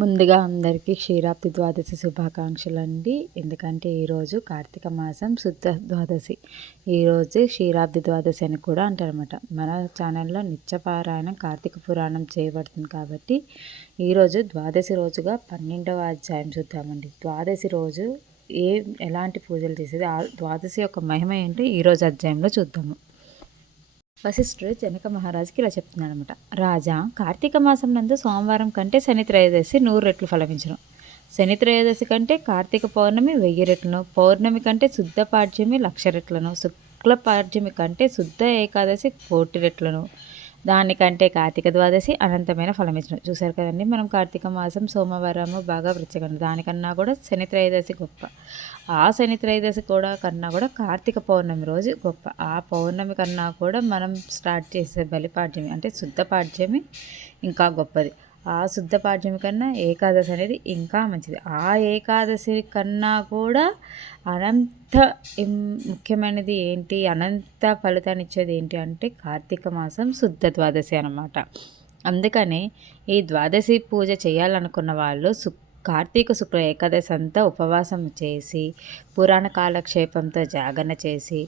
ముందుగా అందరికీ క్షీరాబ్ది ద్వాదశి శుభాకాంక్షలు అండి. ఎందుకంటే ఈరోజు కార్తీక మాసం శుద్ధ ద్వాదశి. ఈరోజు క్షీరాబ్ది ద్వాదశి అని కూడా అంటారనమాట. మన ఛానల్లో నిత్యపారాయణం కార్తీక పురాణం చేయబడుతుంది కాబట్టి ఈరోజు ద్వాదశి రోజుగా 12వ అధ్యాయం చూద్దామండి. ద్వాదశి రోజు ఎలాంటి పూజలు చేసేది, ఆ ద్వాదశి యొక్క మహిమ ఏంటి ఈరోజు అధ్యాయంలో చూద్దాము. వశిష్ఠుడు జనక మహారాజుకి ఇలా చెప్తున్నాడు అనమాట. రాజా, కార్తీక మాసం నందు సోమవారం కంటే శని త్రయోదశి 100 రెట్లు ఫలమించను. శని త్రయోదశి కంటే కార్తీక పౌర్ణమి 1000 రెట్లను, పౌర్ణమి కంటే శుద్ధ పాడ్యమి 1,00,000 రెట్లను, శుక్ల పాడ్యమి కంటే శుద్ధ ఏకాదశి 1,00,000 రెట్లను, దానికంటే కార్తీక ద్వాదశి అనంతమైన ఫలమిచ్చను. చూశారు కదండి, మనం కార్తీక మాసం సోమవారము బాగా వృచ్చగండి, దానికన్నా కూడా శని త్రయోదశి గొప్ప. ఆ శని త్రయోదశి కన్నా కూడా కార్తీక పౌర్ణమి రోజు గొప్ప. ఆ పౌర్ణమి కన్నా కూడా మనం స్టార్ట్ చేసే బలిపాడ్యమి అంటే శుద్ధ పాడ్యమి ఇంకా గొప్పది. ఆ శుద్ధ పాడ్యమి కన్నా ఏకాదశి అనేది ఇంకా మంచిది. ఆ ఏకాదశి కన్నా కూడా అనంత ముఖ్యమైనది ఏంటి, అనంత ఫలితాన్ని ఇచ్చేది ఏంటి అంటే కార్తీక మాసం శుద్ధ ద్వాదశి అన్నమాట. అందుకని ఈ ద్వాదశి పూజ చేయాలనుకున్న వాళ్ళు కార్తీక శుక్ల ఏకాదశి అంతా ఉపవాసం చేసి పురాణ కాలక్షేపంతో జాగరణ చేసి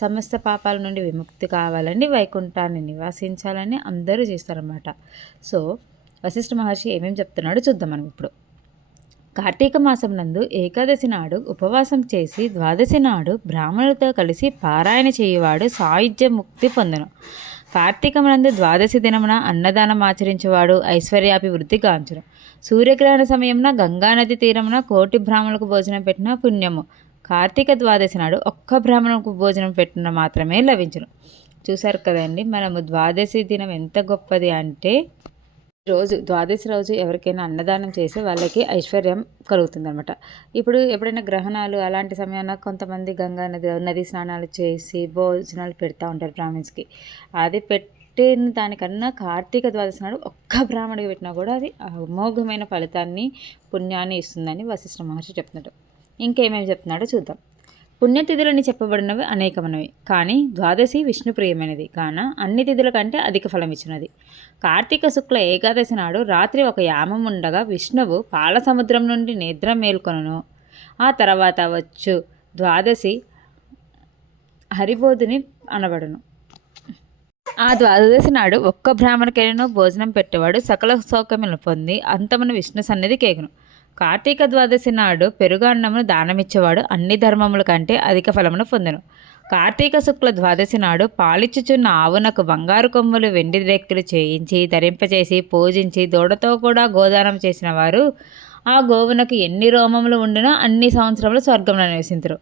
సమస్త పాపాల నుండి విముక్తి కావాలని, వైకుంఠాన్ని నివాసించాలని అందరూ చేస్తారన్నమాట. సో వశిష్ఠ మహర్షి ఏమేమి చెప్తున్నాడో చూద్దాం మనం ఇప్పుడు. కార్తీక మాసం నందు ఏకాదశి నాడు ఉపవాసం చేసి ద్వాదశి నాడు బ్రాహ్మణులతో కలిసి పారాయణ చేయవాడు సాయుధ్య ముక్తి పొందను. కార్తీకమునందు ద్వాదశి దినమున అన్నదానం ఆచరించేవాడు ఐశ్వర్యాభివృద్ధి గాంచును. సూర్యగ్రహణ సమయమున గంగానది తీరమున 1,000,000 బ్రాహ్మణులకు భోజనం పెట్టిన పుణ్యము కార్తీక ద్వాదశి నాడు ఒక్క బ్రాహ్మణులకు భోజనం పెట్టిన మాత్రమే లభించును. చూశారు కదండి, మనము ద్వాదశి దినం ఎంత గొప్పది అంటే రోజు ద్వాదశి రోజు ఎవరికైనా అన్నదానం చేసి వాళ్ళకి ఐశ్వర్యం కలుగుతుంది అనమాట. ఇప్పుడు ఎప్పుడైనా గ్రహణాలు అలాంటి సమయాన కొంతమంది గంగా నది స్నానాలు చేసి భోజనాలు పెడతా ఉంటారు బ్రాహ్మిన్స్కి. అది పెట్టిన దానికన్నా కార్తీక ద్వాదశి నాడు ఒక్క బ్రాహ్మడికి పెట్టినా కూడా అది అమోఘమైన ఫలితాన్ని పుణ్యాన్ని ఇస్తుందని వశిష్ఠ మహర్షి చెప్తున్నాడు. ఇంకేమేమి చెప్తున్నాడో చూద్దాం. పుణ్యతిథులని చెప్పబడినవి అనేకమైనవి, కానీ ద్వాదశి విష్ణుప్రియమైనది కాన అన్ని తిథుల కంటే అధిక ఫలం ఇచ్చినది. కార్తీక శుక్ల ఏకాదశి నాడు రాత్రి ఒక యామం ఉండగా విష్ణువు పాల సముద్రం నుండి నిద్ర మేల్కొనను. ఆ తర్వాత వచ్చు ద్వాదశి హరిబోధిని అనబడును. ఆ ద్వాదశి నాడు ఒక్క బ్రాహ్మణకైనా భోజనం పెట్టేవాడు సకల సౌకర్యములను పొంది అంతమున విష్ణు సన్నిధి కేగును. కార్తీక ద్వాదశి నాడు పెరుగన్నమును దానమిచ్చేవాడు అన్ని ధర్మముల కంటే అధిక ఫలమును పొందెను. కార్తీక శుక్ల ద్వాదశి నాడు పాలిచ్చుచున్న ఆవునకు బంగారు కొమ్ములు వెండి రెక్కలు చేయించి ధరింపచేసి పూజించి దూడతో కూడా గోదానం చేసిన వారు ఆ గోవునకు ఎన్ని రోమములు ఉండినా అన్ని సంవత్సరములు స్వర్గంలో నివసించరు.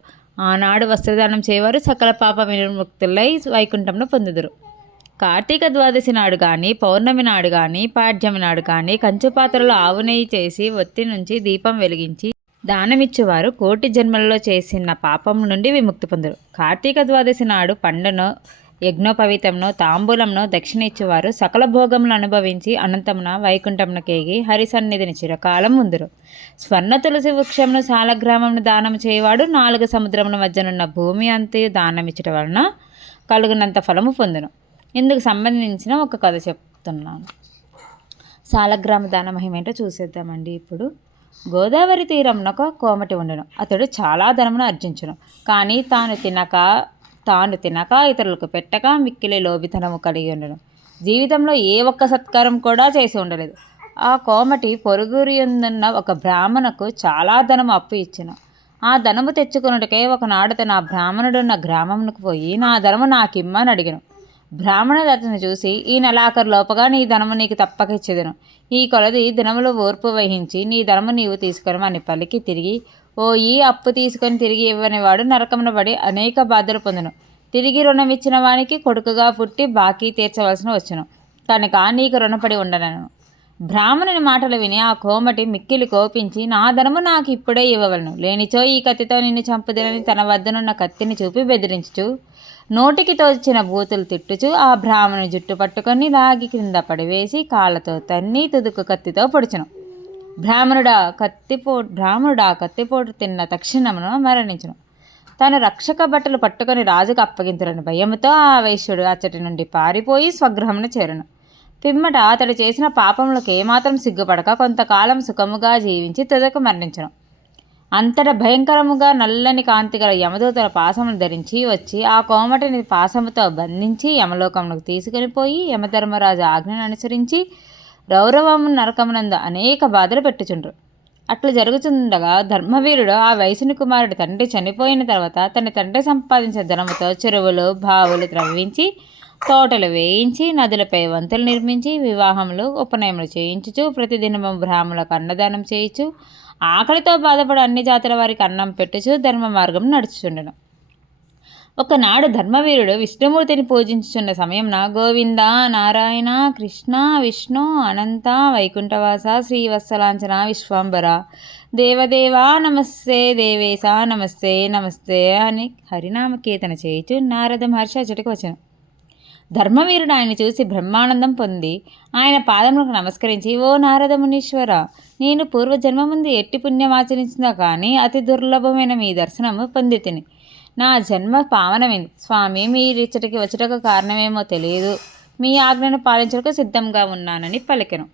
ఆనాడు వస్త్రదానం చేయవారు సకల పాప విముక్తులై వైకుంఠంను పొందుదురు. కార్తీక ద్వాదశి నాడు కానీ పౌర్ణమి నాడు కానీ పాడ్యమి నాడు కానీ కంచుపాత్రలో ఆవు నెయ్యి చేసి ఒత్తి నుంచి దీపం వెలిగించి దానమిచ్చేవారు 1,000,000 జన్మలలో చేసిన పాపం నుండి విముక్తి పొందరు. కార్తీక ద్వాదశి నాడు పండును యజ్ఞోపవీతంను తాంబూలంను దక్షిణ ఇచ్చేవారు సకల భోగములను అనుభవించి అనంతమున వైకుంఠమున కేగి హరిసన్నిధిని చిరకాలం ఉందరు. స్వర్ణ తులసి వృక్షమును సాలగ్రామమును దానం చేయవాడు 4 సముద్రముల మధ్యనున్న భూమి అంతయు దానమిచ్చట వలన కలుగునంత ఫలము పొందును. ఇందుకు సంబంధించిన ఒక కథ చెప్తున్నాను. సాలగ్రామ దాన మహిమ ఏంటో చూసేద్దామండి. ఇప్పుడు గోదావరి తీరంలో ఒక కోమటి ఉండెను. అతడు చాలా ధనమును ఆర్జించును, కానీ తాను తినక ఇతరులకు పెట్టక మిక్కిలి లోభితనము కలిగి ఉండెను. జీవితంలో ఏ ఒక్క సత్కారం కూడా చేసి ఉండలేదు. ఆ కోమటి పొరుగురి యందున్న ఒక బ్రాహ్మణకు చాలా ధనము అప్పు ఇచ్చెను. ఆ ధనము తెచ్చుకొనుటకై ఒకనాడు తన బ్రాహ్మణుడున్న గ్రామమునకు పోయి నా ధనము నాకిమ్మని అడిగాను. బ్రాహ్మణుడు అతను చూసి, ఈ నెలాఖరు లోపగా నీ ధనము నీకు తప్పక ఇచ్చేదను. ఈ కొలది దినములు ఓర్పు వహించి నీ ధనము నీవు తీసుకురమని పలికి తిరిగి ఈ అప్పు తీసుకొని తిరిగి ఇవ్వని వాడు నరకమున పడి అనేక బాధలు పొందును. తిరిగి రుణం ఇచ్చిన వానికి కొడుకుగా పుట్టి బాకీ తీర్చవలసిన వచ్చును కనుక నీకు రుణపడి ఉండనను. బ్రాహ్మణుని మాటలు విని ఆ కోమటి మిక్కిలి కోపించి నా ధనము నాకు ఇప్పుడే ఇవ్వవలను, లేనిచో ఈ కత్తితో నిన్ను చంపుదనని తన వద్దనున్న కత్తిని చూపి బెదిరించుచు నోటికి తోచిన బూతులు తిట్టుచు ఆ బ్రాహ్మణుని జుట్టు పట్టుకొని లాగి కింద పడివేసి కాళ్ళతో తన్ని తుదుకు కత్తితో పొడిచెను. బ్రాహ్మణుడా కత్తిపోటు తిన్న తక్షణమును మరణించును. తన రక్షక బట్టలు పట్టుకొని రాజుకు అప్పగింతులని భయముతో ఆ వైశ్యుడు అచ్చటి నుండి పారిపోయి స్వగృహమును చేరును. పిమ్మట అతడు చేసిన పాపములకు ఏమాత్రం సిగ్గుపడక కొంతకాలం సుఖముగా జీవించి తుదకు మరణించను. అంతట భయంకరముగా నల్లని కాంతి గల యమదూతల పాసమును ధరించి వచ్చి ఆ కోమటిని పాసముతో బంధించి యమలోకమునకు తీసుకుని పోయి యమధర్మరాజు ఆజ్ఞను అనుసరించి రౌరవము నరకమునందు అనేక బాధలు పెట్టుచుండ్రు. అట్లా జరుగుతుండగా ధర్మవీరుడు ఆ వయసుని కుమారుడు తండ్రి చనిపోయిన తర్వాత తన తండ్రి సంపాదించిన ధనముతో చెరువులు బావులు త్రవ్వించి తోటలు వేయించి నదులపై వంతులు నిర్మించి వివాహములు ఉపనయములు చేయించుచు ప్రతిదినము బ్రాహ్మణులకు అన్నదానం చేయించు ఆకలితో బాధపడు అన్ని జాతుల వారికి అన్నం పెట్టుచు ధర్మ మార్గం నడుచుచుండెను. ఒకనాడు ధర్మవీరుడు విష్ణుమూర్తిని పూజించుచున్న సమయంన గోవింద నారాయణ కృష్ణ విష్ణు అనంత వైకుంఠవాస శ్రీవత్సలాంఛన విశ్వాంబర దేవదేవా నమస్తే దేవేశ నమస్తే నమస్తే అని హరినామ కీర్తన చేయుచు నారద మహర్షి అచ్చటికి వచ్చాను. ధర్మవీరుడు ఆయన చూసి బ్రహ్మానందం పొంది ఆయన పాదములకు నమస్కరించి, ఓ నారద మునీశ్వర, నేను పూర్వజన్మ ముందు ఎట్టి పుణ్యమాచరించిందా కానీ అతి దుర్లభమైన మీ దర్శనము పొంది తిని నా జన్మ పావనమైంది. స్వామి, మీరిచ్చటికి వచ్చటకు కారణమేమో తెలియదు. మీ ఆజ్ఞను పాలించడానికి సిద్ధంగా ఉన్నానని పలికెను.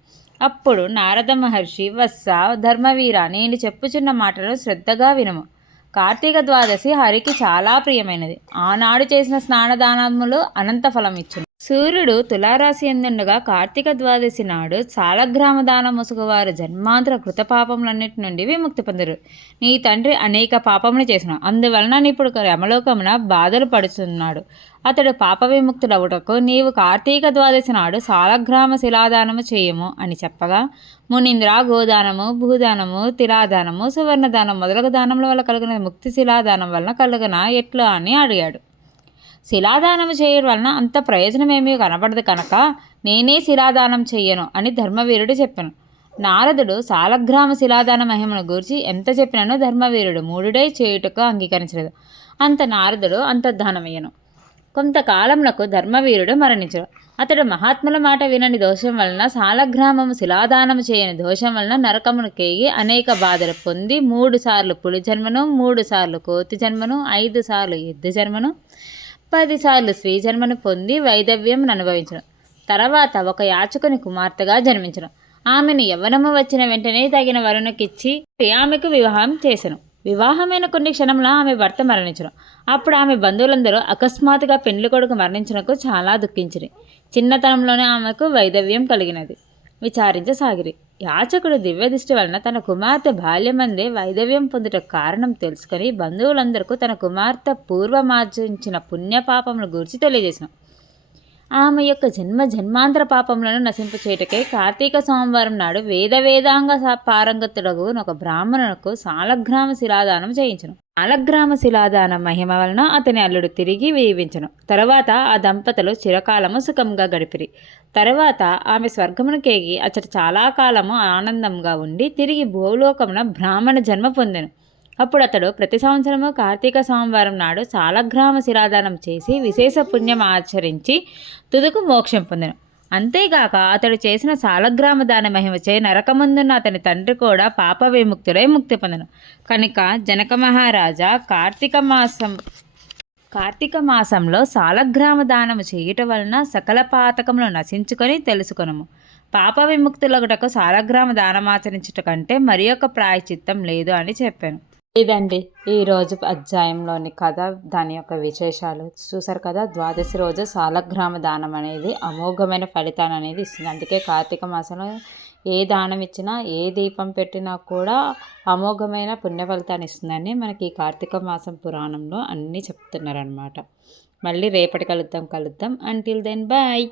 అప్పుడు నారద మహర్షి, వత్స ధర్మవీర, నేను చెప్పుచున్న మాటలు శ్రద్ధగా వినము. కార్తీక ద్వాదశి హరికి చాలా ప్రియమైనది. ఆనాడు చేసిన స్నానదానములు అనంత ఫలం ఇచ్చును. సూర్యుడు తులారాశి ఎందుండగా కార్తీక ద్వాదశి నాడు సాలగ్రామ దానం ముసుగువారు జన్మాంతర కృత పాపములన్నిటి నుండి విముక్తి పొందరు. నీ తండ్రి అనేక పాపములు చేసిన అందువలన ఇప్పుడు యమలోకమున బాధలు పడుతున్నాడు. అతడు పాప విముక్తుడవుటకు నీవు కార్తీక ద్వాదశి నాడు సాలగ్రామ శిలాదానము చేయము అని చెప్పగా, మునీంద్ర, గోదానము, భూదానము, తిలాదానము, సువర్ణదానం మొదలగు దానముల వల్ల కలిగిన ముక్తి శిలాదానం వలన కలుగున ఎట్లా అని అడిగాడు. శిలాదానం చేయడం వలన అంత ప్రయోజనమేమీ కనపడదు కనుక నేనే శిలాదానం చెయ్యను అని ధర్మవీరుడు చెప్పాను. నారదుడు సాలగ్రామ శిలాదాన మహిమను గూర్చి ఎంత చెప్పినానో ధర్మవీరుడు మూడుడై చేయుటకు అంగీకరించలేదు. అంత నారదుడు అంతర్ధానమయ్యను. కొంతకాలమునకు ధర్మవీరుడు మరణించడు. అతడు మహాత్ముల మాట వినని దోషం వలన సాలగ్రామము శిలాదానము చేయని దోషం వలన నరకమును కేగి అనేక బాధలు పొంది 3 సార్లు పులి జన్మను, 3 సార్లు కోతి జన్మను, 5 సార్లు ఎద్దు జన్మను, 10 సార్లు స్త్రీ జన్మను పొంది వైదవ్యం అనుభవించను. తర్వాత ఒక యాచకుని కుమార్తెగా జన్మించను. ఆమెను యవ్వనము వచ్చిన వెంటనే తగిన వరుణకిచ్చి ఆమెకు వివాహం చేసెను. వివాహమైన కొన్ని క్షణంలో ఆమె భర్త మరణించను. అప్పుడు ఆమె బంధువులందరూ అకస్మాత్తుగా పెండ్లి కొడుకు మరణించినకు చాలా దుఃఖించిరి. చిన్నతనంలోనే ఆమెకు వైదవ్యం కలిగినది. విచారించసాగిరి. యాచకుడు దివ్యదృష్టి వలన తన కుమార్తె బాల్యమందే వైదవ్యం పొందుటకు కారణం తెలుసుకొని బంధువులందరికీ తన కుమార్తె పూర్వమార్జించిన పుణ్యపాపముల గురించి తెలియజేసిన. ఆమె యొక్క జన్మాంతర పాపములను నశింపచేయటకై కార్తీక సోమవారం నాడు వేదాంగ పారంగతుడగు ఒక బ్రాహ్మణునకు సాలగ్రామ శిలాదానం చేయించను. సాలగ్రామ శిలాదాన మహిమ వలన అతని అల్లుడు తిరిగి జీవించను. తర్వాత ఆ దంపతులు చిరకాలము సుఖంగా గడిపిరి. తర్వాత ఆమె స్వర్గమును కేగి అచ్చట చాలా కాలము ఆనందంగా ఉండి తిరిగి భూలోకమున బ్రాహ్మణ జన్మ పొందెను. అప్పుడు అతడు ప్రతి సంవత్సరము కార్తీక సోమవారం నాడు సాలగ్రామ శిలాదానం చేసి విశేష పుణ్యం ఆచరించి తుదకు మోక్షం పొందెను. అంతేగాక అతడు చేసిన సాలగ్రామ దాన మహిమచే నరకమందున్న అతని తండ్రి కూడా పాప విముక్తుడై ముక్తి పొందెను. కనుక జనక మహారాజా కార్తీక మాసంలో సాలగ్రామ దానము చేయుట వలన సకల పాతకములు నశించుకొని తెలుసుకొనము. పాప విముక్తులగుటకు సాలగ్రామ దానమాచరించుట కంటే మరి ఒక ప్రాయచిత్తం లేదు అని చెప్పాను. ఇదండి ఈరోజు అధ్యాయంలోని కథ, దాని యొక్క విశేషాలు చూసారు కదా. ద్వాదశి రోజు సాలగ్రామ దానం అనేది అమోఘమైన ఫలితాన్ని అనేది ఇస్తుంది. అందుకే కార్తీక మాసంలో ఏ దానం ఇచ్చినా, ఏ దీపం పెట్టినా కూడా అమోఘమైన పుణ్య ఫలితాన్ని ఇస్తుందని మనకి ఈ కార్తీక మాసం పురాణంలో అన్నీ చెప్తున్నారనమాట. మళ్ళీ రేపటి కలుద్దాం. Until then bye.